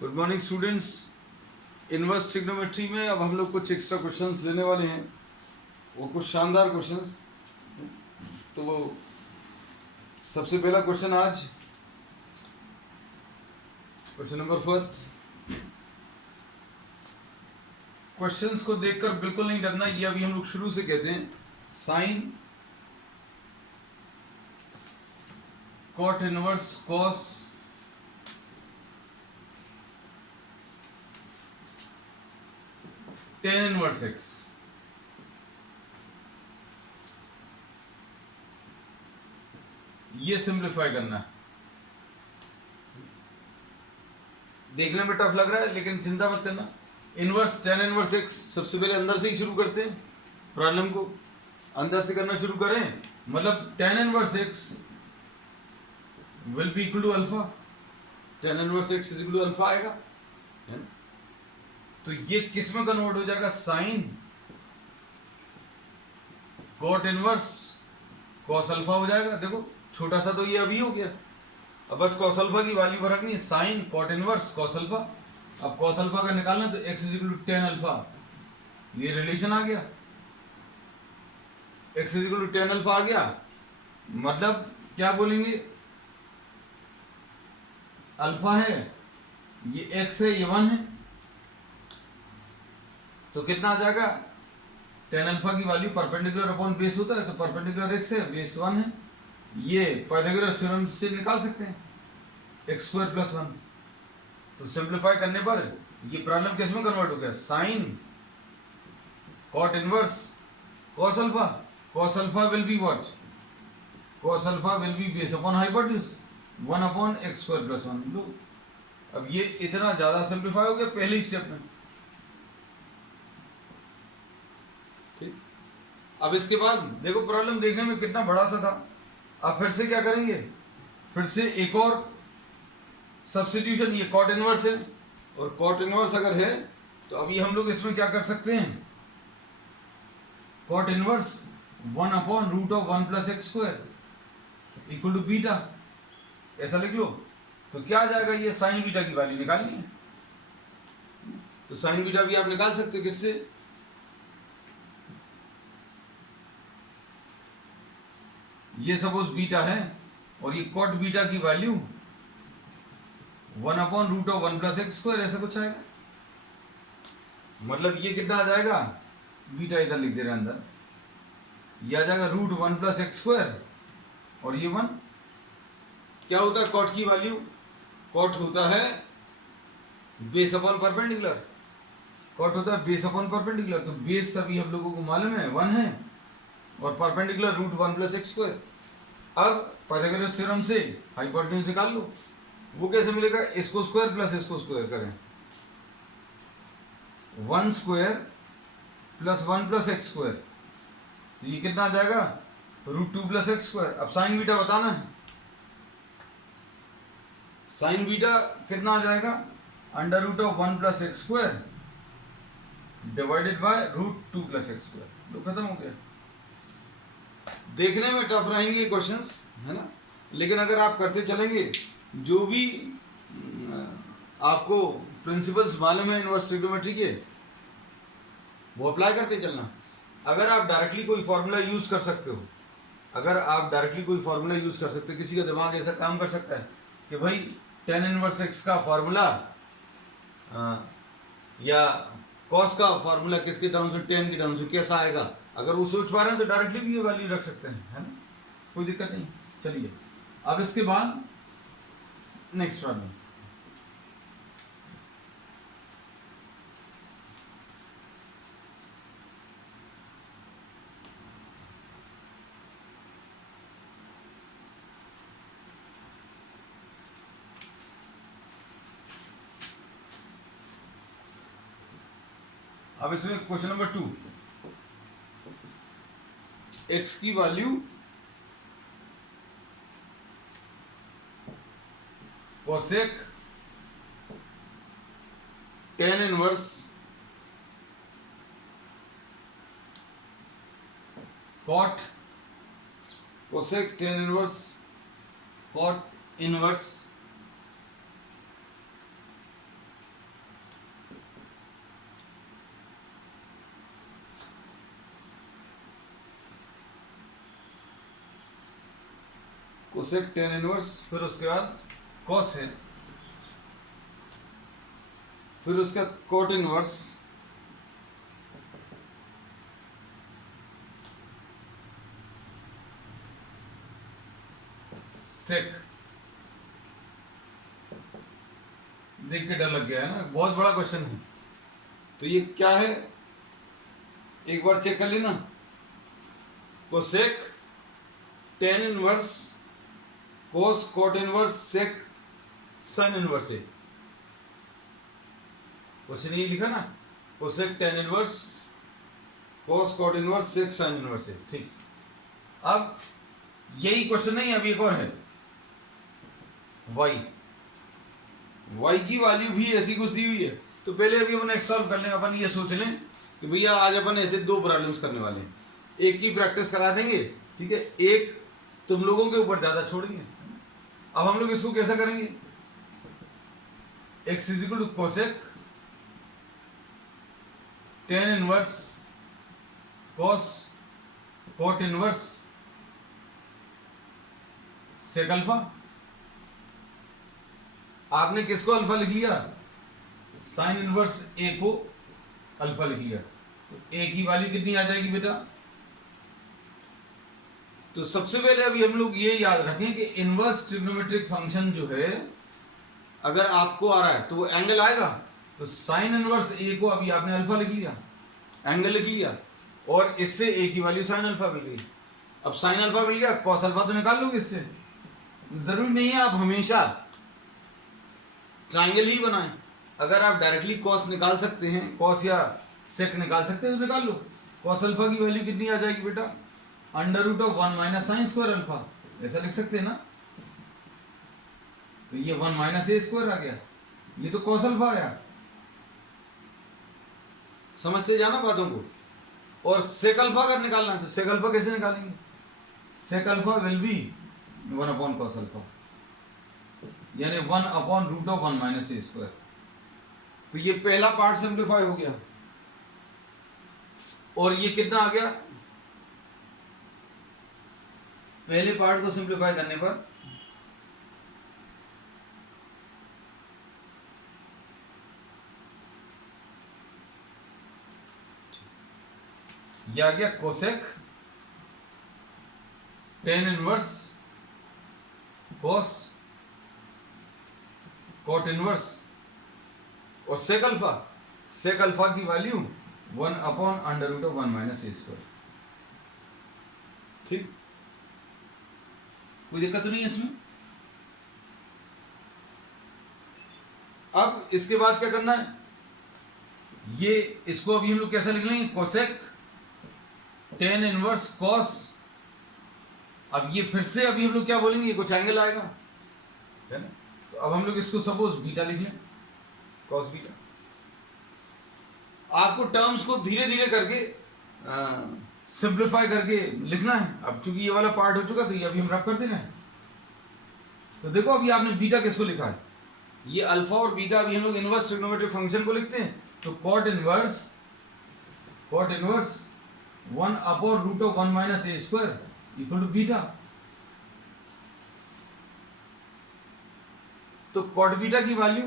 Good morning students. Inverse trigonometry में अब हम लोग कुछ एक्स्ट्रा क्वेश्चंस लेने वाले हैं, वो कुछ शानदार क्वेश्चंस। तो वो सबसे पहला क्वेश्चन आज क्वेश्चन नंबर फर्स्ट। क्वेश्चंस को देखकर बिल्कुल नहीं डरना, ये अभी हम लोग शुरू से कहते हैं। Sine cot inverse cos tan inverse x, ये सिंप्लीफाई करना है। देखने में टफ लग रहा है लेकिन चिंता मत करना। इनवर्स टेन इनवर्स एक्स सबसे पहले अंदर से ही शुरू करते हैं, प्रॉब्लम को अंदर से करना शुरू करें। मतलब tan inverse x will be equal to alpha, tan inverse x is equal to alpha आएगा। तो ये किस में कन्वर्ट हो जाएगा? Sine cot inverse cos alpha हो जाएगा। देखो छोटा सा तो ये अभी हो गया, अब बस कॉस अल्फा की वैल्यू फर्क नहीं है। Sine cot inverse cos alpha, अब कॉस अल्फा का निकालना तो X is equal to tan alpha, ये रिलेशन आ गया। X is equal to tan alpha आ गया, मतलब क्या बोलेंगे? अल्फा है, ये एक्स है, ये वन है, तो कितना आ जाएगा? टेन अल्फा की वैल्यू परपेंडिकुलर अपॉन बेस होता है, तो परपेंडिकुलर एक्स है, बेस वन है। ये पाइथागोरस थ्योरम से निकाल सकते हैं, एक्स स्क्वायर प्लस वन। तो सिंप्लीफाई करने पर ये प्रॉब्लम किस में कन्वर्ट हो गया? Sine cot inverse cos alpha, cos alpha will be what? Cos alpha will be base upon hypotenuse one upon X square plus one. लो अब ये इतना ज्यादा सिंप्लीफाई हो गया पहले ही स्टेप में। ठीक, अब इसके बाद देखो प्रॉब्लम देखने में कितना बड़ा सा था। अब फिर से क्या करेंगे? फिर से एक और सब्स्टिट्यूशन। ये कॉट इनवर्स है, और कॉट इनवर्स अगर है तो अभी हम लोग इसमें क्या कर सकते हैं? Cot inverse one upon root of one plus x square equal to beta, ऐसा लिख लो। तो क्या आ जाएगा? ये साइन बीटा की वैल्यू निकालनी है, तो साइन बीटा भी आप निकाल सकते हो। किससे? ये सपोज बीटा है और ये कॉट बीटा की value one upon root of one plus x square, ऐसा कुछ आएगा। मतलब ये कितना आ जाएगा? बीटा इधर लिख दे रहे हैं अंदर, ये आ जाएगा root one plus x square, और ये वन। क्या होता है कॉट की वैल्यू? कॉट होता है बेस अपॉन परपेंडिकुलर, कॉट होता है बेस अपॉन परपेंडिकुलर। तो बेस सभी हम लोगों को मालूम है वन है, और perpendicular root one plus x square. अब पाइथागोरस थ्योरम से हाइपोटेन्यूज निकाल लो। वो कैसे मिलेगा? इसको स्क्वायर प्लस इसको स्क्वायर करें, one square plus one plus x square, तो ये कितना आ जाएगा? Root two plus x square. अब साइन बीटा बताना है, साइन बीटा कितना आ जाएगा? Under root of one plus x square divided by root two plus x square. तो खत्म हो गया। देखने में टफ रहेंगे क्वेश्चंस, है ना, लेकिन अगर आप करते चलेंगे, जो भी आपको प्रिंसिपल्स मालूम है इनवर्स ट्रिग्नोमेट्री के, वो अप्लाई करते चलना। अगर आप डायरेक्टली कोई फार्मूला यूज कर सकते हो, अगर आप डायरेक्टली कोई फार्मूला यूज कर सकते हो, किसी का दिमाग ऐसा काम कर सकता है कि भाई टेन इनवर्स एक्स का फार्मूला या कॉस का फार्मूला किसके टर्म्स में, टेन के टर्म्स में कैसा आएगा, अगर वो सोच पा रहे हैं तो डायरेक्टली भी ये वैल्यू रख सकते हैं, है ना, कोई दिक्कत नहीं। चलिए अब इसके बाद नेक्स्ट प्रॉब्लम। अब इसमें क्वेश्चन नंबर 2, एक्स की value cosec tan inverse cot cosec tan inverse cot inverse cosec tan inverse, फिर उसके बाद कॉस है, फिर उसका कोट इनवर्स, सेक। देख के डर लग गया है ना, बहुत बड़ा क्वेश्चन है। तो ये क्या है, एक बार चेक कर लेना। Cosec tan inverse cos cot inverse sec sine inverse है। क्वेश्चन ये लिखा ना, cosec tan inverse cos cot inverse sec sine inverse है। ठीक, अब यही क्वेश्चन नहीं, अब एक और है, y की वैल्यू भी ऐसी कुछ दी हुई है। तो पहले अभी अपन एक सॉल्व कर लें। अपन ये सोच लें कि भैया आज अपन ऐसे दो प्रॉब्लम्स करने वाले हैं, एक की प्रैक्टिस करा देंगे, ठीक है, एक तुम लोगों के ऊपर ज्यादा छोड़ेंगे। अब हम लोग इसको कैसा करेंगे, x is equal to cosec tan inverse cos cot inverse sec alpha. आपने किसको अल्फा लिख लिया, साइन इनवर्स ए को अल्फा लिख लिया। तो ए की वैल्यू कितनी आ जाएगी बेटा, तो सबसे पहले अभी हम लोग ये याद रखें कि इनवर्स ट्रिग्नोमेट्रिक फंक्शन जो है अगर आपको आ रहा है तो वो एंगल आएगा। तो साइन इनवर्स ए को अभी आपने अल्फा लिख लिया, एंगल लिख लिया, और इससे ए की वैल्यू साइन अल्फा मिल गई। अब साइन अल्फा मिल गया, कॉस अल्फा तो निकाल लोगे इससे। जरूरी नहीं है आप हमेशा ट्राइंगल ही बनाएं, अगर आप डायरेक्टली कॉस निकाल सकते हैं, कॉस या सेक निकाल सकते हैं तो निकाल लो। कॉस अल्फा की वैल्यू कितनी आ जाएगी बेटा, under root of 1 minus sine square alpha, ऐसा लिख सकते हैं ना। तो ये 1 माइनस ए स्क्वायर आ गया, ये तो कॉस अल्फा आया। समझते जाना बातों को। और सेक अल्फा अगर निकालना है तो सेक अल्फा कैसे निकालेंगे, sec alpha will be 1 upon cos alpha, यानी 1 upon root of 1 minus A square. तो ये पहला पार्ट सिंप्लीफाई हो गया, और ये कितना आ गया, पहले पार्ट को सिंप्लीफाई करने पर यह आ गया cosec tan inverse cos cot inverse और सेक अल्फा की value 1 upon under root of 1 minus A square. ठीक, कोई दिक्कत तो नहीं है इसमें। अब इसके बाद क्या करना है, ये इसको अभी हम लोग कैसा लिख लेंगे, कोसेक टेन इनवर्स कॉस। अब ये फिर से अभी हम लोग क्या बोलेंगे, कुछ एंगल आएगा, है ना। तो अब हम लोग इसको सपोज बीटा लिख लें, कॉस बीटा। आपको टर्म्स को धीरे धीरे करके सिंप्लीफाई करके लिखना है। अब चूंकि ये वाला पार्ट हो चुका तो ये अभी हम रफ कर देना है। तो देखो अभी आपने बीटा किसको लिखा है, ये अल्फा और बीटा अभी हम लोग इनवर्स ट्रिग्नोमेट्रिक फंक्शन को लिखते हैं। तो cot inverse 1 upon root of 1 minus A square equal to beta. तो कॉट बीटा की value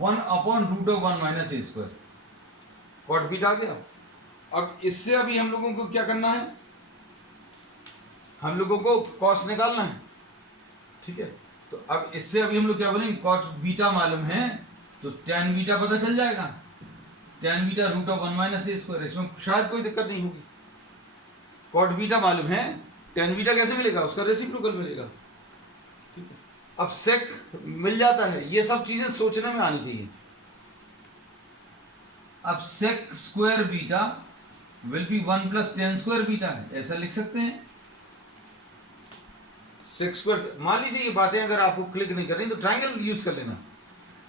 1 upon root of 1 minus A square, cot beta आ गया। अब इससे अभी हम लोगों को क्या करना है, हम लोगों को कॉस निकालना है, ठीक है। तो अब इससे अभी हम लोग क्या बोलेंगे, कॉट बीटा मालूम है तो टैन बीटा पता चल जाएगा, tan beta root of 1 minus A square. इसमें शायद कोई दिक्कत नहीं होगी। कॉट बीटा मालूम है, टैन बीटा कैसे मिलेगा, उसका रेसिप्रोकल मिलेगा, ठीक है। अब सेक मिल जाता है, ये सब चीजें सोचने में आनी चाहिए। अब sec square beta will be 1 plus tan square beta है, ऐसा लिख सकते हैं। सेक स्क्वायर, मान लीजिए ये बातें अगर आपको क्लिक नहीं कर रही तो ट्राइंगल यूज कर लेना।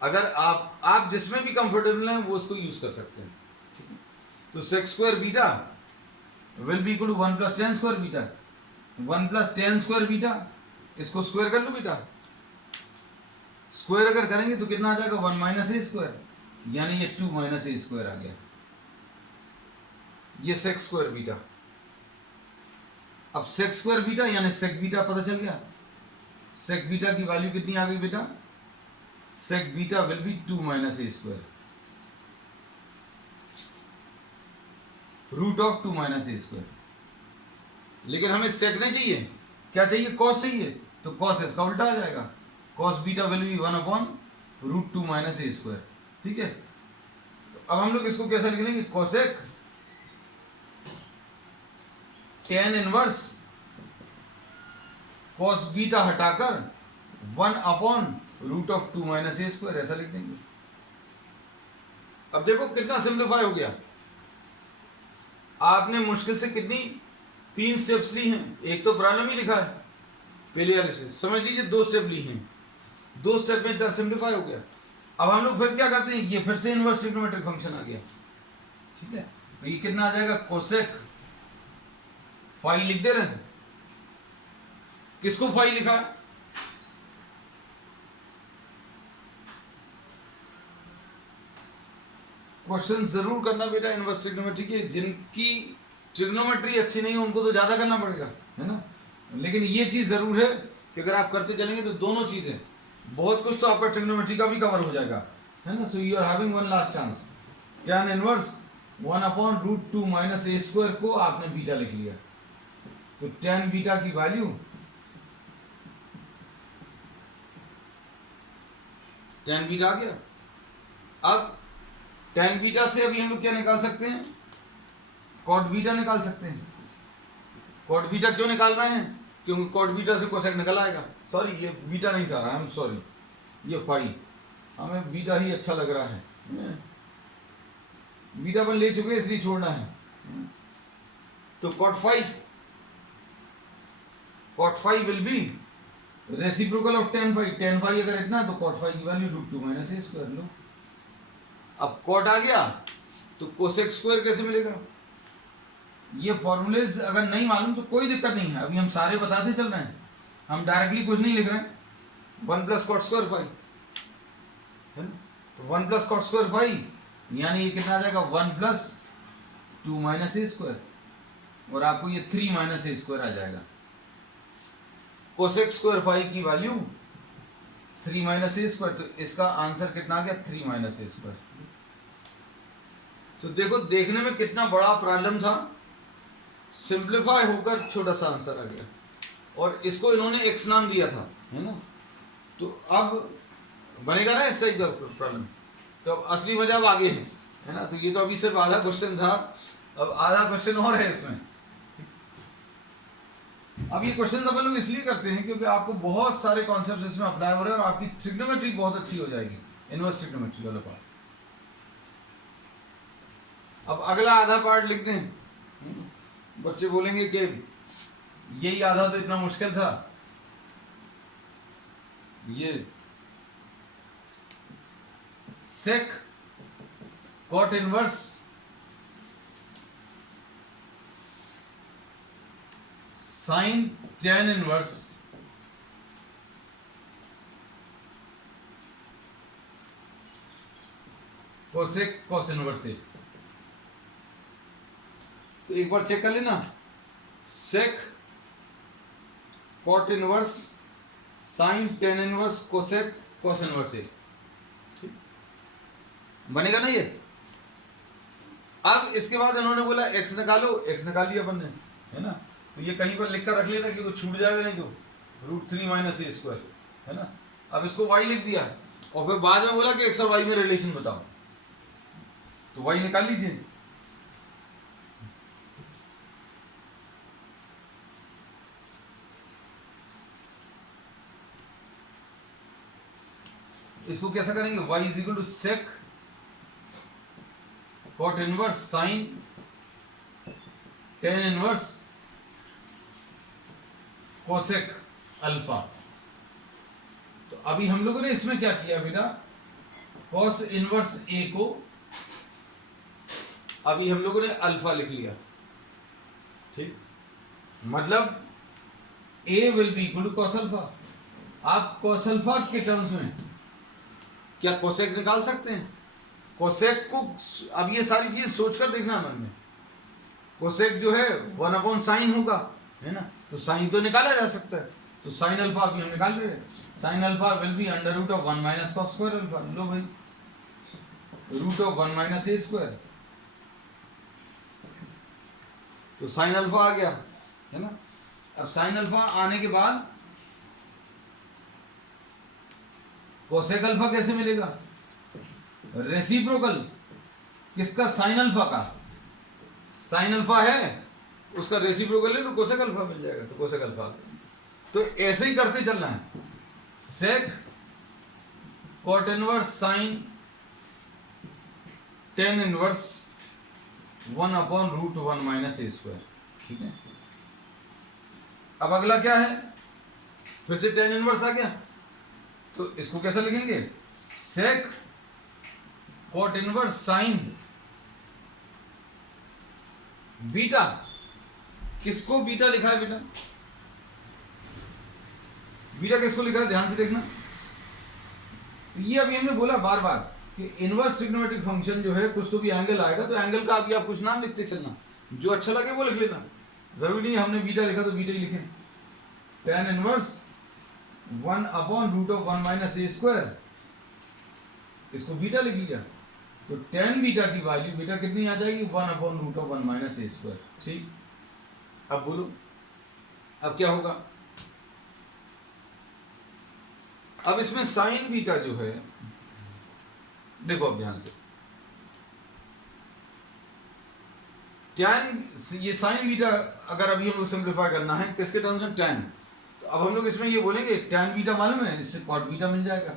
अगर आप जिसमें भी कंफर्टेबल हैं वो उसको यूज कर सकते हैं, ठीक है। तो sec square beta will be equal to 1 plus tan square beta, 1 plus tan square beta, इसको स्क्वायर कर लो बेटा। स्क्वायर अगर करेंगे तो कितना आ जाएगा, 1 माइनस ए स्क्वायर, यानी ये 2 माइनस ए स्क्वायर आ गया। ये सेक स्क्वायर बीटा, अब सेक स्क्वायर बीटा यानी सेक बीटा पता चल गया। सेक बीटा की वैल्यू कितनी आ गई बेटा? Sec beta will be 2 minus A square, root of 2 minus A square. लेकिन हमें सेक नहीं चाहिए, क्या चाहिए? कॉस चाहिए। तो कॉस इसका उल्टा आ जाएगा, cos beta will be 1 upon root 2 minus A square. ठीक है, तो अब हम लोग इसको कैसा लिख लेंगे? Cosec tan inverse cos beta हटाकर 1 upon root of 2 minus A square, ऐसा लिख देंगे। अब देखो कितना सिंप्लीफाई हो गया। आपने मुश्किल से कितनी 3 स्टेप्स ली हैं। एक तो प्रॉब्लम ही लिखा है पहले वाले से, समझ लीजिए 2 स्टेप ली हैं, 2 स्टेप में इतना सिंप्लीफाई हो गया। अब हम लोग फिर क्या करते हैं? ये फिर से इनवर्स ट्रिग्नोमेट्रिक फंक्शन आ गया। ठीक है, तो ये कितना आ जाएगा? कोसेक फाई लिख दे रहे हैं। किसको फाई लिखा है? क्वेश्चन जरूर करना बेटा इनवर्स ट्रिग्नोमेट्री के। जिनकी ट्रिग्नोमेट्री अच्छी नहीं है उनको तो ज्यादा करना पड़ेगा, है ना। लेकिन ये चीज जरूर है कि अगर आप करते चलेंगे तो दोनों चीजें, बहुत कुछ तो आपका ट्रिग्नोमेट्री का भी कवर हो जाएगा, है ना। So you are having one last chance. tan inverse 1 upon root 2 minus A square को आपने बीटा लिख लिया, तो tan बीटा की वैल्यू tan बीटा आ गया। अब tan बीटा से अभी हम लोग क्या निकाल सकते हैं? cot बीटा निकाल सकते हैं। cot बीटा क्यों निकाल रहे हैं? क्योंकि cot बीटा से कोसेक निकल आएगा। सॉरी, ये बीटा नहीं था, आई एम सॉरी, ये फाई। हमें बीटा ही अच्छा लग रहा है, बीटा अपन ले चुके इसलिए छोड़ना है। तो cot phi will be reciprocal of tan phi. tan phi अगर इतना तो cot फाई की वैल्यू रूट 2 माइनस ए स्क्वायर लो। अब cot आ गया तो कोसेक स्क्वायर कैसे मिलेगा? ये फॉर्मूलेज अगर नहीं मालूम तो कोई दिक्कत नहीं है, अभी हम सारे बताते चल रहे हैं, हम डायरेक्टली कुछ नहीं लिख रहे हैं। 1 प्लस कॉट स्क्वायर फाई, तो 1 प्लस कॉट स्क्वायर फाई यानी ये कितना आ जाएगा? 1 प्लस 2 माइनस ए स्क्वायर, और आपको ये 3 माइनस ए स्क्वायर आ जाएगा। कोसेक स्क्वायर फाई की वैल्यू 3 माइनस ए स्क्वायर, तो इसका आंसर कितना आ गया? 3 माइनस ए स्क्वायर। तो देखो देखने में कितना बड़ा प्रॉब्लम था, सिंप्लीफाई होकर छोटा सा आंसर आ गया, और इसको इन्होंने एक्स नाम दिया था, है ना। तो अब बनेगा ना इस टाइप का प्रॉब्लम, तो अब असली मजा अब आगे है ना। तो ये तो अभी सिर्फ आधा क्वेश्चन था, अब आधा क्वेश्चन और है इसमें। अब ये क्वेश्चन अपन लोग इसलिए करते हैं क्योंकि आपको बहुत सारे कॉन्सेप्ट इसमें अप्लाई हो रहे हैं और आपकी ट्रिग्नोमेट्री बहुत अच्छी हो जाएगी, इनवर्स ट्रिग्नोमेट्री वाला पार्ट। अब अगला आधा पार्ट लिखते हैं। बच्चे बोलेंगे कि यही आधा तो इतना मुश्किल था, ये sec cot inverse sine tan inverse cosec cos inverse से। तो एक बार चेक कर लेना, sec cot inverse sine tan inverse cosec cos inverse से, बनेगा ना ये। अब इसके बाद इन्होंने बोला x निकालो, x निकाल लिया अपन ने, है ना। तो ये कहीं पर लिख कर रख लेना क्योंकि छूट जाएगा नहीं तो, रूट 3 माइनस ए स्क्वायर, है ना। अब इसको y लिख दिया और फिर बाद में बोला कि x और y में रिलेशन बताओ, तो y निकाल लीजिए। इसको कैसा करेंगे? y is equal to sec cot inverse sine tan inverse cosec alpha. तो अभी हम लोगों ने इसमें क्या किया बेटा? कॉस इनवर्स ए को अभी हम लोगों ने अल्फा लिख लिया, ठीक। मतलब A will be equal to cos alpha. आप कॉस अल्फा के टर्म्स में क्या कोसेक निकाल सकते हैं? कोसेक को अब ये सारी चीज सोचकर देखना मन में। कोसेक जो है 1 अपॉन साइन होगा, है ना, तो साइन तो निकाला जा सकता है, तो साइन अल्फा अभी हम निकाल रहे हैं, sine alpha will be under root of 1 minus cos square alpha. लो भाई, root of 1 minus A square, तो साइन अल्फा आ गया, है ना। अब साइन अल्फा आने के बाद कोसेक अल्फा कैसे मिलेगा? रेसिप्रोकल किसका? साइन अल्फा का। साइन अल्फा है, उसका रेसिप्रोकल है तो कोसेक अल्फा मिल जाएगा, तो कोसेक अल्फा। तो ऐसे ही करते चलना है, sec cot inverse sine tan inverse 1 upon root 1 minus ए स्क्वायर, ठीक है। अब अगला क्या है, फिर से टेन इनवर्स आ गया, तो इसको कैसा लिखेंगे? Sec cot inverse sine beta. किसको बीटा लिखा है बेटा? बीटा किसको लिखा है, ध्यान से देखना। ये अभी हमने बोला बार बार कि इनवर्स ट्रिग्नोमेट्रिक फंक्शन जो है, कुछ तो भी एंगल आएगा, तो एंगल का अभी आप कुछ नाम लिखते चलना, जो अच्छा लगे वो लिख लेना। जरूरी नहीं हमने बीटा लिखा तो बीटा ही लिखें। Tan inverse 1 upon root of 1 minus A square, इसको बीटा लिख लिया, तो टेन बीटा की वैल्यू बेटा कितनी आ जाएगी? 1 upon root of 1 minus A square, ठीक। अब बोलो, अब क्या होगा? अब इसमें साइन बीटा जो है, देखो अब ध्यान से, टैन, ये साइन बीटा अगर अभी हम लोग सिंप्लीफाई करना है किसके टर्म्स में? टैन। तो अब हम लोग इसमें ये बोलेंगे टैन बीटा मालूम है, इससे कॉट बीटा मिल जाएगा।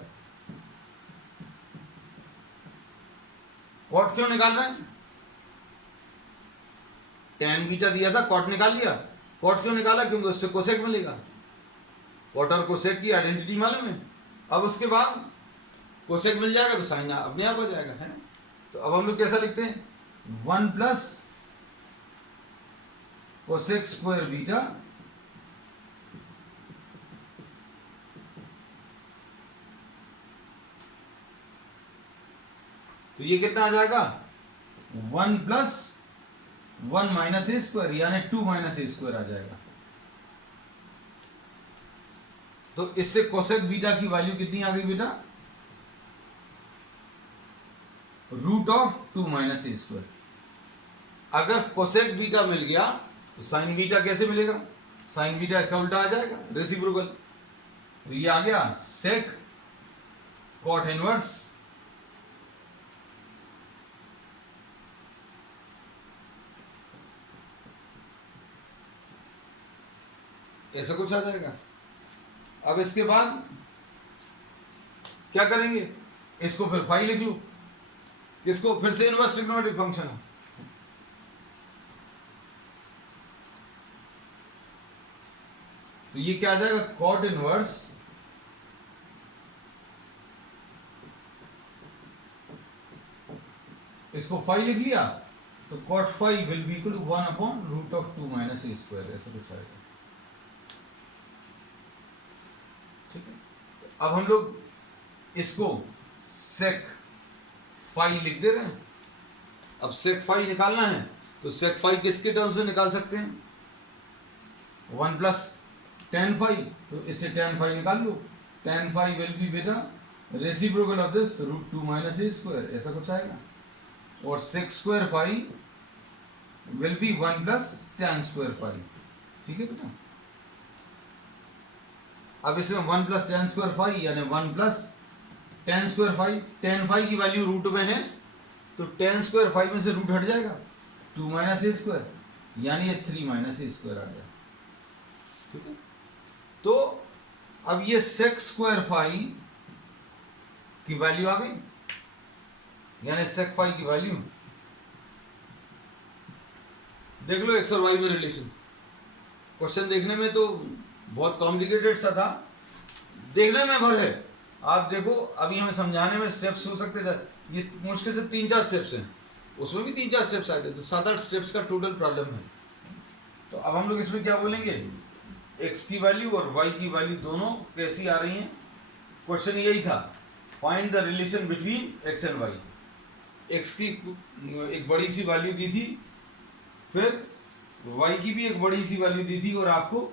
कॉट क्यों निकाल रहे हैं? टैन बीटा दिया था, कॉट निकाल लिया। कॉट क्यों निकाला? क्योंकि उससे कोसेक मिलेगा। कॉट और कोसेक की आइडेंटिटी मालूम है। अब उसके बाद कोसेक मिल जाएगा तो साइन अपने आप हो जाएगा, है ना। तो अब हम लोग कैसा लिखते हैं? 1 प्लस कोसेक स्क्वायर बीटा तो ये कितना आ जाएगा? 1 प्लस 1 माइनस ए स्क्वायर, यानी 2 माइनस ए स्क्वायर आ जाएगा। तो इससे कोसेक बीटा की वैल्यू कितनी आ गई बेटा? Root of 2 minus A square. अगर कोसेक बीटा मिल गया तो साइन बीटा कैसे मिलेगा? साइन बीटा इसका उल्टा आ जाएगा, रेसिप्रोकल। तो ये आ गया सेक कॉट इनवर्स ऐसा कुछ आ जाएगा। अब इसके बाद क्या करेंगे? इसको फिर फाई लिख लो, इसको फिर से इनवर्स ट्रिग्नोमेट्रिक फंक्शन है, तो ये क्या आ जाएगा? कॉट इनवर्स इसको फाई लिख लिया, तो cot phi will be equal to 1 upon root of 2 minus A square, ऐसा कुछ आएगा, ठीक है। तो अब हम लोग इसको सेक फाई लिख दे रहे हैं। अब सेक फाई निकालना है तो सेक फाई किसके टर्म्स में निकाल सकते हैं? 1 प्लस टेन फाई, तो इससे टेन फाई निकाल लो। टेन फाई विल बी बेटा reciprocal of this root 2 minus A square, ऐसा कुछ आएगा। और sec square phi will be 1 plus tan square phi, ठीक है बेटा। अब इसमें 1 प्लस टेन स्क्वायर फाई यानी 1 plus tan square phi, tan phi की वैल्यू रूट में है, तो टेन स्क्वायर फाई में से रूट हट जाएगा, 2 माइनस ए स्क्वायर, यानी ये 3 माइनस ए स्क्वायर आ गया, ठीक है। तो अब ये सेक स्क्वायर फाई की वैल्यू आ गई, यानी सेक फाई की वैल्यू देख लो एक्स और वाई में रिलेशन। क्वेश्चन देखने में तो बहुत कॉम्प्लिकेटेड सा था, देखने में भर है। आप देखो अभी हमें समझाने में स्टेप्स हो सकते थे, ये मुश्किल से 3-4 स्टेप्स हैं, उसमें भी 3-4 स्टेप्स आए थे, तो 7-8 स्टेप्स का टोटल प्रॉब्लम है। तो अब हम लोग इसमें क्या बोलेंगे? एक्स की वैल्यू और वाई की वैल्यू दोनों कैसी आ रही हैं। क्वेश्चन यही था, find the relation between x and y. X की एक बड़ी सी वैल्यू दी थी, फिर y की भी एक बड़ी सी वैल्यू दी थी और आपको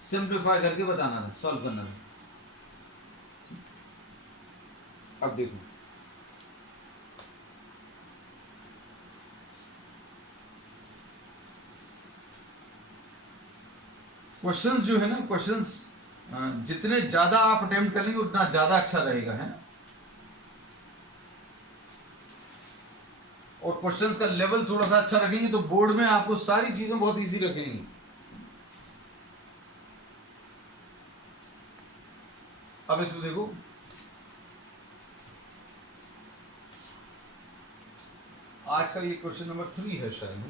सिंप्लीफाई करके बताना था, सॉल्व करना था। अब देखो क्वेश्चंस जो है ना, क्वेश्चंस जितने ज्यादा आप अटेम्प्ट कर लेंगे उतना ज्यादा अच्छा रहेगा, है ना। और क्वेश्चंस का लेवल थोड़ा सा अच्छा रखेंगे तो बोर्ड में आपको सारी चीजें बहुत इजी रखेंगी। अब इसमें देखो, आज का ये क्वेश्चन नंबर 3 है शायद।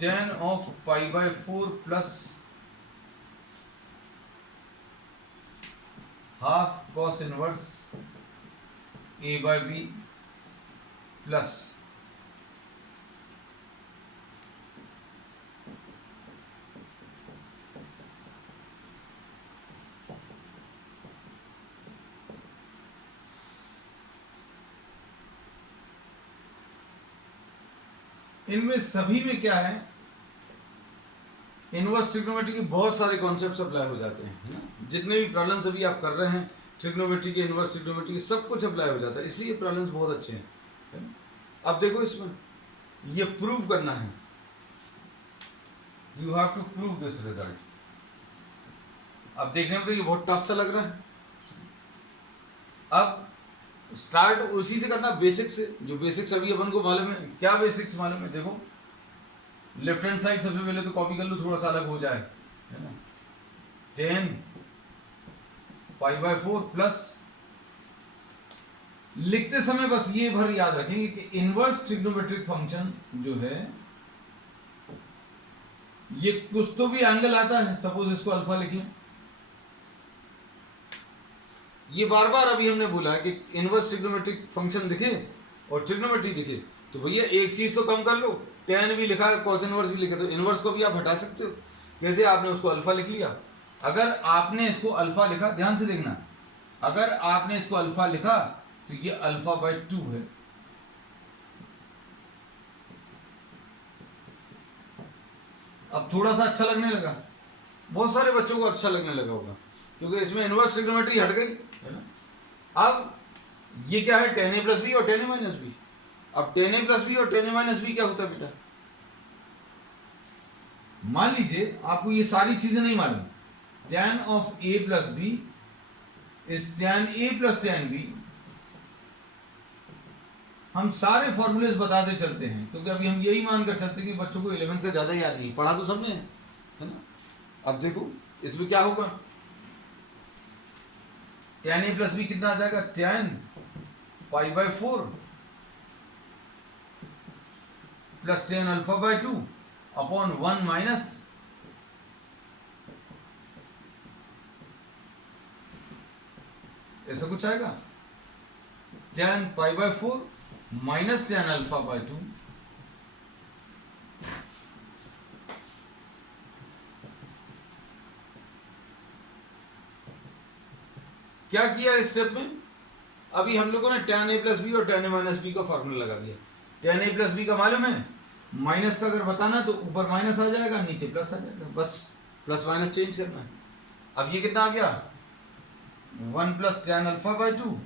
tan of π/4 plus half cos inverse a/b plus इनमें सभी में क्या है, इनवर्स ट्रिग्नोमेट्री के बहुत सारे कॉन्सेप्ट्स अप्लाई हो जाते हैं, है ना। जितने भी प्रॉब्लम्स अभी आप कर रहे हैं ट्रिग्नोमेट्री के, इनवर्स ट्रिग्नोमेट्री के, सब कुछ अप्लाई हो जाता है, इसलिए ये प्रॉब्लम्स बहुत अच्छे हैं, है ना। अब देखो इसमें ये प्रूव करना है, you have to prove this result. अब देखने में तो ये बहुत टफ सा लग रहा है। अब स्टार्ट उसी से करना, बेसिक्स से, जो बेसिक्स अभी अपन को मालूम है। क्या बेसिक्स मालूम है? देखो लेफ्ट हैंड साइड सबसे पहले तो कॉपी कर लो, थोड़ा सा अलग हो जाए, है ना। tan π/4 प्लस, लिखते समय बस ये भर याद रखेंगे कि इनवर्स ट्रिग्नोमेट्रिक फंक्शन जो है ये कुछ तो भी एंगल आता है, सपोज इसको अल्फा लिख लें। ये बार बार अभी हमने बोला है कि इनवर्स ट्रिग्नोमेट्रिक फंक्शन दिखे और ट्रिग्नोमेट्री दिखे तो भैया एक चीज तो कम कर लो, tan भी लिखा है, cos इनवर्स भी लिखा, तो इनवर्स को भी आप हटा सकते हो। कैसे? आपने उसको अल्फा लिख लिया। अगर आपने इसको अल्फा लिखा, ध्यान से देखना, अगर आपने इसको अल्फा लिखा तो ये α/2 है। अब थोड़ा सा अच्छा लगने लगा, बहुत सारे बच्चों को अच्छा लगने लगा होगा क्योंकि इसमें इनवर्स ट्रिग्नोमेट्री हट गई, है ना। अब ये क्या है? tan a + b और tan a - b। अब tan a + b और tan a - b क्या होता है बेटा? मान लीजिए आपको ये सारी चीजें नहीं मालूम, tan of a + b is tan a + tan b। हम सारे फॉर्मूलेज बताते चलते हैं क्योंकि अभी हम यही मानकर चलते हैं कि बच्चों को 11th का ज्यादा याद नहीं, पढ़ा तो सबने है ना। अब देखो इसमें क्या होगा, tan a + b कितना आ जाएगा? tan π/4 plus tan α/2 upon 1 minus ऐसा कुछ आएगा, tan π/4 माइनस tan α/2 क्या किया इस स्टेप में? अभी हम लोगों ने tan a + b और tan a - b का फॉर्मूला लगा दिया। tan a + b का मालूम है, माइनस का अगर बताना तो ऊपर माइनस आ जाएगा, नीचे प्लस आ जाएगा, बस प्लस माइनस चेंज करना है। अब ये कितना आ गया? 1 + tan α/2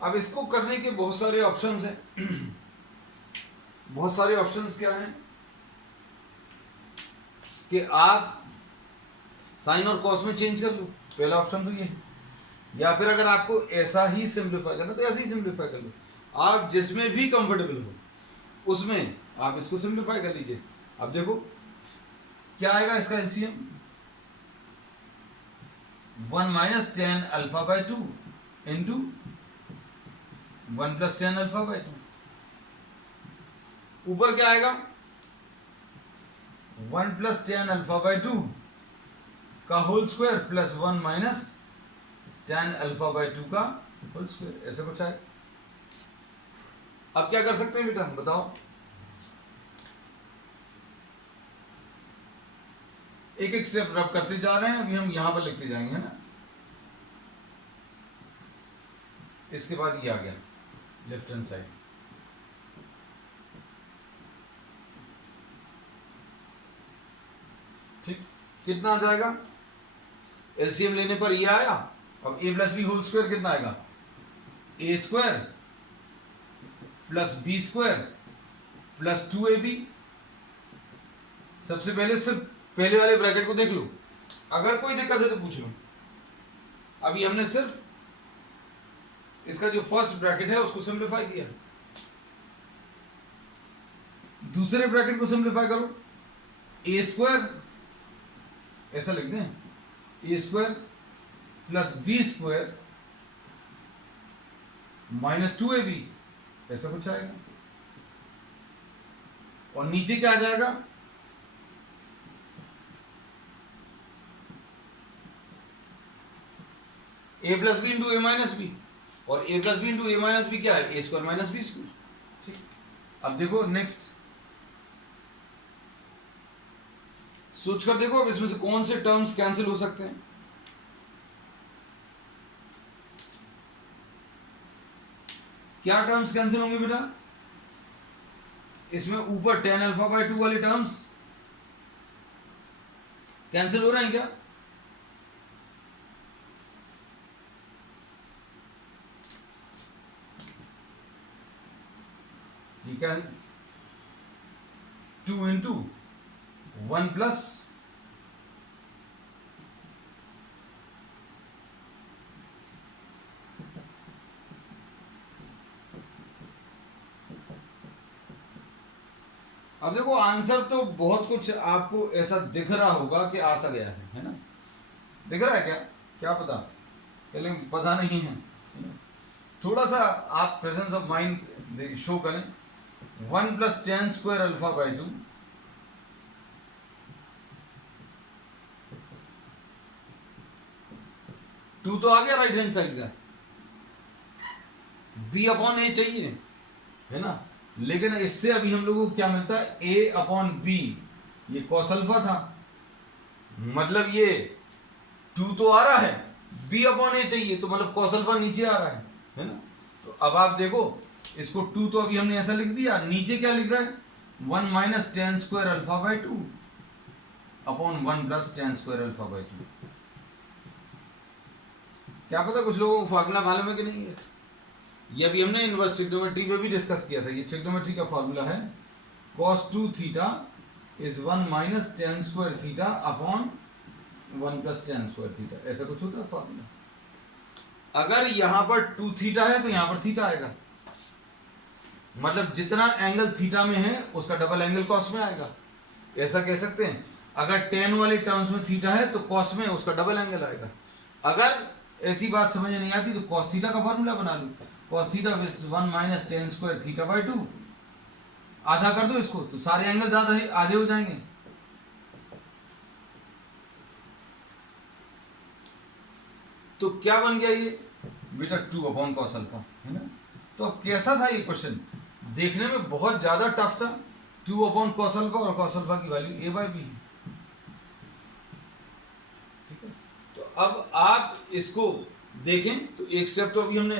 अब इसको करने के बहुत सारे ऑप्शंस हैं। बहुत सारे ऑप्शंस क्या हैं कि आप साइन और कॉस में चेंज कर लो, पहला ऑप्शन तो ये है। या फिर अगर आपको ऐसा ही सिंप्लीफाई करना तो ऐसे ही सिंप्लीफाई कर लो, आप जिसमें भी कंफर्टेबल हो उसमें आप इसको सिंप्लीफाई कर लीजिए। अब देखो क्या आएगा इसका एलसीएम, 1 - tan α/2 इंटू 1 + tan α/2। ऊपर क्या आएगा? 1 + tan α/2 का whole square plus 1 minus tan α/2 का होल स्क्वायर, ऐसा कुछ है। अब क्या कर सकते हैं बेटा बताओ? एक एक स्टेप रब करते जा रहे हैं, अभी हम यहां पर लिखते जाएंगे, है ना। इसके बाद ये आ गया लेफ्ट हैंड साइड, ठीक। कितना आ जाएगा, एलसीएम लेने पर ये आया। अब a plus B whole square कितना आएगा, A square plus B square plus 2ab। सबसे पहले सिर्फ पहले वाले ब्रैकेट को देख लो, अगर कोई दिक्कत है तो पूछ लो। अभी हमने सिर्फ इसका जो फर्स्ट ब्रैकेट है उसको सिंप्लीफाई किया, दूसरे ब्रैकेट को सिंप्लीफाई करो। ए स्क्वायर ऐसा लिख दें, A square plus B square minus 2ab, ऐसा कुछ आएगा। और नीचे क्या आ जाएगा, A plus B into A minus B, और A plus B into A minus B क्या है, A square minus B square, ठीक। अब देखो नेक्स्ट, सोच कर देखो अब इसमें से कौन से टर्म्स कैंसिल हो सकते हैं। क्या टर्म्स कैंसिल होंगे बेटा, इसमें ऊपर tan अल्फा बाय 2 वाले टर्म्स कैंसिल हो रहे हैं क्या, ये क्या, 2 इंटू 1 प्लस अब देखो आंसर तो बहुत कुछ आपको ऐसा दिख रहा होगा कि आ सा गया है ना, दिख रहा है क्या, क्या पता, पहले पता नहीं है। थोड़ा सा आप प्रेजेंस ऑफ माइंड शो करें। 1 plus tan square alpha by 2 2 तो आ गया राइट हैंड साइड का, b अपॉन ए चाहिए, है ना। लेकिन इससे अभी हम लोगों को क्या मिलता है, a अपॉन बी, ये कॉस अल्फा था, मतलब ये 2 तो आ रहा है, b अपॉन ए चाहिए तो मतलब कॉस अल्फा नीचे आ रहा है ना। तो अब आप देखो इसको 2 तो अभी हमने ऐसा लिख दिया, नीचे क्या लिख रहा है, 1 minus tan square alpha by 2 upon 1 plus tan square alpha by 2। क्या पता कुछ लोगों को फार्मूला मालूम है कि नहीं है, ये अभी हमने इनवर्स ट्रिग्नोमेट्री में भी डिस्कस किया था। ये ट्रिग्नोमेट्री का फार्मूला है cos 2 theta is 1 minus tan square theta upon 1 plus tan square theta, ऐसा कुछ होता है फार्मूला। अगर यहां पर 2 थीटा है तो यहां पर थीटा आएगा, मतलब जितना एंगल थीटा में है उसका डबल एंगल कॉस में आएगा, ऐसा कह सकते हैं। अगर tan वाले टर्म्स में थीटा है तो कॉस में उसका डबल एंगल आएगा। अगर ऐसी बात समझ नहीं आती तो cos थीटा का फार्मूला बना लो, cos theta is 1 minus tan square theta by 2, आधा कर दो इसको तो सारे एंगल आधे हो जाएंगे। तो क्या बन गया ये बेटा 2 अपॉन cos अल्फा, है ना। तो अब कैसा था ये क्वेश्चन, देखने में बहुत ज्यादा टफ था। 2 अपॉन cos अल्फा और cos अल्फा की वैल्यू a बाई बी, ठीक है। तो अब आप इसको देखें तो एक स्टेप तो अभी हमने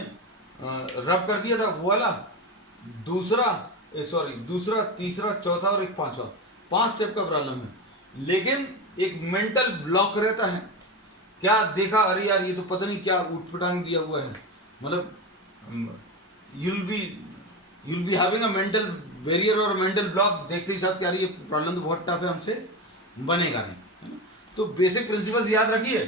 रब कर दिया था वो वाला, दूसरा तीसरा चौथा और एक पांचवा, 5 स्टेप का प्रॉब्लम है। लेकिन एक मेंटल ब्लॉक रहता है, क्या देखा अरे यार ये तो पता नहीं क्या उठपटांग दिया हुआ है, मतलब you'll be having a mental barrier और मेंटल ब्लॉक देखते ही साथ कि यार ये प्रॉब्लम तो बहुत टफ है, हमसे बनेगा नहीं, है ना। तो बेसिक प्रिंसिपल्स याद रखिए,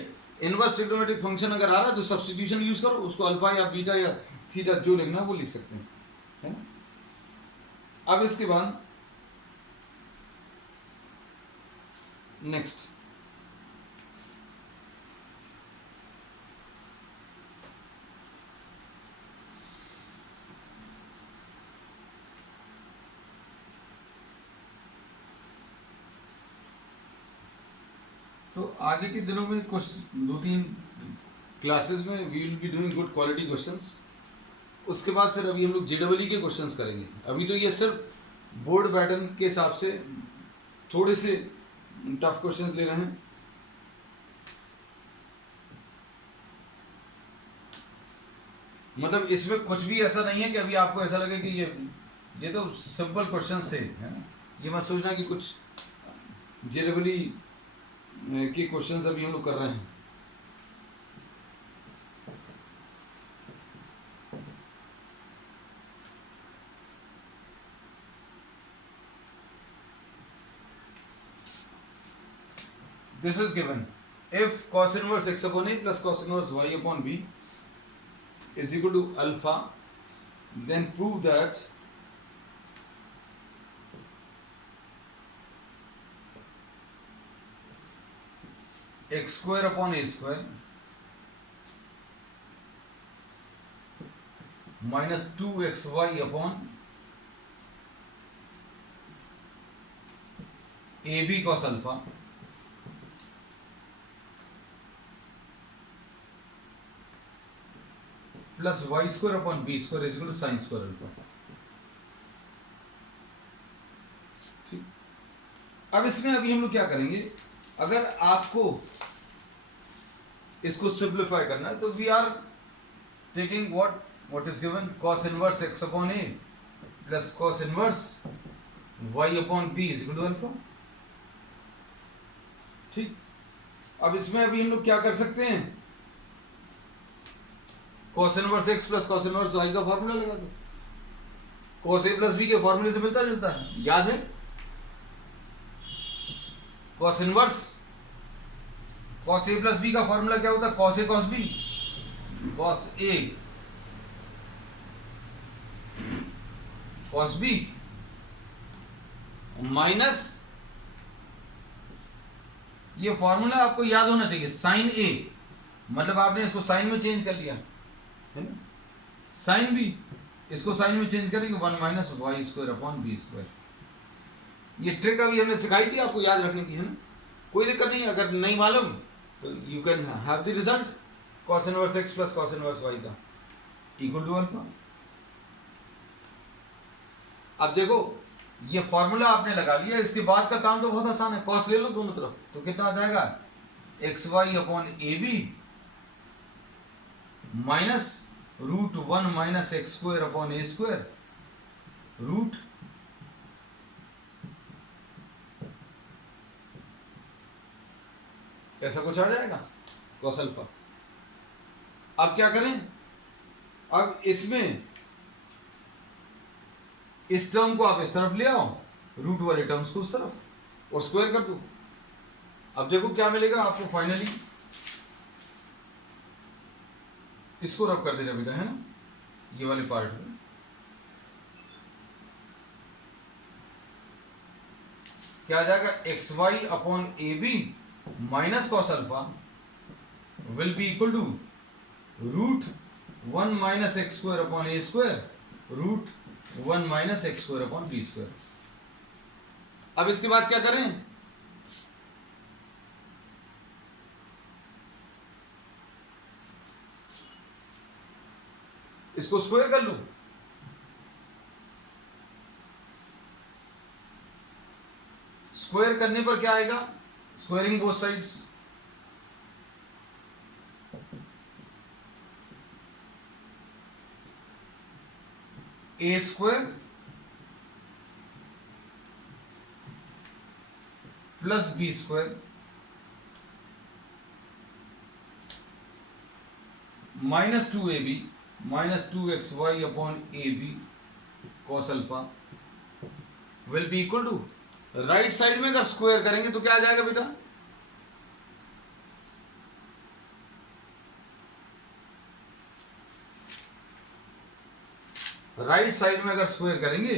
इनवर्स ट्रिग्नोमेट्रिक फंक्शन अगर आ रहा है तो सब्स्टिट्यूशन यूज करो, उसको अल्फा या बीटा या थीटा जो लिखना वो लिख सकते हैं, है ना। अब इसके बाद नेक्स्ट तो आगे के दिनों में कुछ 2-3 क्लासेस में we will be doing good quality questions. उसके बाद फिर अभी हम लोग जेडबलई के क्वेश्चंस करेंगे। अभी तो ये सिर्फ बोर्ड पैटर्न के हिसाब से थोड़े से टफ क्वेश्चंस ले रहे हैं। मतलब इसमें कुछ भी ऐसा नहीं है कि अभी आपको ऐसा लगे कि ये तो सिंपल क्वेश्चन थे, है ना। ये मत सोचना कि कुछ जेरेबली के क्वेश्चंस अभी हम लोग कर रहे हैं। This is given. If cos inverse x upon a plus cos inverse y upon b is equal to alpha, then prove that x square upon a square minus 2xy upon ab cos alpha plus Y square upon B square is equal to sine square alpha. ठीक, अब इसमें अभी हम लोग क्या करेंगे, अगर आपको इसको सिंप्लीफाई करना है तो we are taking what is given cos inverse x upon a plus cos inverse y upon b is equal to alpha. ठीक, अब इसमें अभी हम लोग क्या कर सकते हैं, cos inverse x plus cos inverse y का फॉर्मूला लगा दो। cos a प्लस b के फॉर्मूले से मिलता जुलता है, याद है। cos inverse cos a plus b का फॉर्मूला क्या होता है, cos a cos b, cos a cos b minus, ये फॉर्मूला आपको याद होना चाहिए, साइन a, मतलब आपने इसको साइन में चेंज कर लिया है ना, साइन बी इसको साइन में चेंज करेंगे 1 minus Y square upon B square. ये ट्रिक अभी हमने सिखाई थी आपको याद रखने की, है ना, कोई दिक्कत नहीं। अगर नहीं मालूम तो you can have the result cos inverse x plus cos inverse y का इक्वल टू अल्फा। अब देखो ये फॉर्मूला आपने लगा लिया, इसके बाद का काम तो बहुत आसान है, cos ले लो दोनों तरफ, तो कितना आ जाएगा xy अपॉन ए b minus root 1 minus x square upon ए स्क्वायर रूट ऐसा कुछ आ जाएगा cos अल्फा। अब क्या करें, अब इसमें इस टर्म को आप इस तरफ ले आओ, रूट वाले टर्म्स को उस तरफ और स्क्वायर कर दो। अब देखो क्या मिलेगा आपको फाइनली, इसको रब कर देना बेटा, है ना, ये वाले पार्ट में क्या आ जाएगा, x y upon A b minus cos alpha will be equal to root 1 minus x square upon A square root 1 minus x square upon B square. अब इसके बाद क्या करें, इसको स्क्वायर कर लो, स्क्वायर करने पर क्या आएगा, squaring both sides, a square plus B square minus 2ab minus 2xy upon A B cos alpha will be equal to, right side में अगर स्क्वायर करेंगे तो क्या आ जाएगा बेटा, राइट साइड में अगर स्क्वायर करेंगे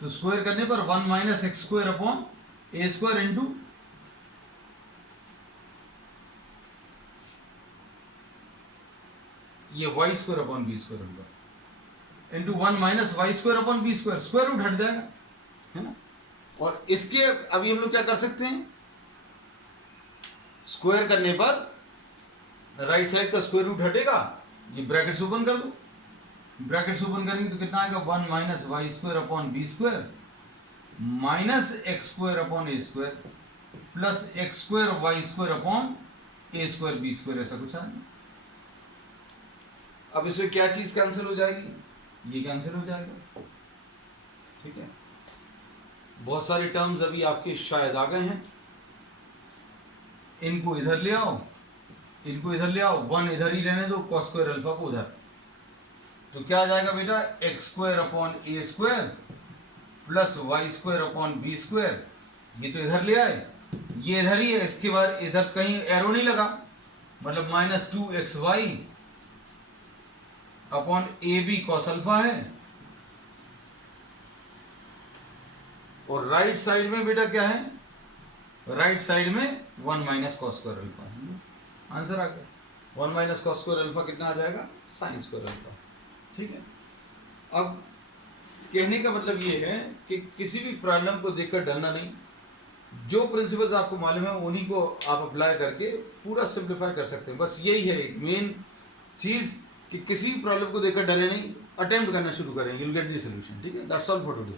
तो स्क्वायर करने पर 1 माइनस एक्स स्क्वायर अपॉन ए स्क्वायर इंटू ये Y square upon B square होगा into 1 minus Y square upon B square, square root हट जाएगा, है ना। और इसके अभी हम लोग क्या कर सकते हैं, स्क्वायर करने पर राइट साइड का स्क्वायर रूट हटेगा, ये ब्रैकेट्स ओपन कर दो, ब्रैकेट्स ओपन करेंगे तो कितना आएगा 1 minus Y square upon B square minus x square upon ए square plus x square Y square upon ए स्क्वायर बी स्क्वायर, ऐसा कुछ आएगा। अब इसमें क्या चीज कैंसिल हो जाएगी, ये कैंसिल हो जाएगा, ठीक है। बहुत सारे टर्म्स अभी आपके शायद आ गए हैं, इनको इधर ले आओ, इनको इधर ले आओ, 1 इधर ही रहने दो, cos स्क्वायर अल्फा को उधर, तो क्या आ जाएगा बेटा, एक्स स्क्वायर अपॉन ए square plus Y square upon B square, ये तो इधर ले आए, ये इधर ही है, इसके बाद इधर कहीं एरो नहीं लगा, मतलब -2xy upon A B cos alpha है, और राइट साइड में बेटा क्या है, राइट साइड में 1 माइनस कॉस स्क्वायर अल्फा है, आंसर आ गया। 1 माइनस कॉस स्क्वायर अल्फा कितना आ जाएगा, साइन स्क्वायर अल्फा, ठीक है। अब कहने का मतलब ये है कि किसी भी प्रॉब्लम को देखकर डरना नहीं, जो प्रिंसिपल्स आपको मालूम है उन्हीं को आप अप्लाई करके पूरा सिंप्लीफाई कर सकते हैं। बस यही है मेन चीज कि किसी भी प्रॉब्लम को देखकर डरे नहीं, अटेम्प्ट करना शुरू करें, you will get the solution, ठीक है। That's all for today.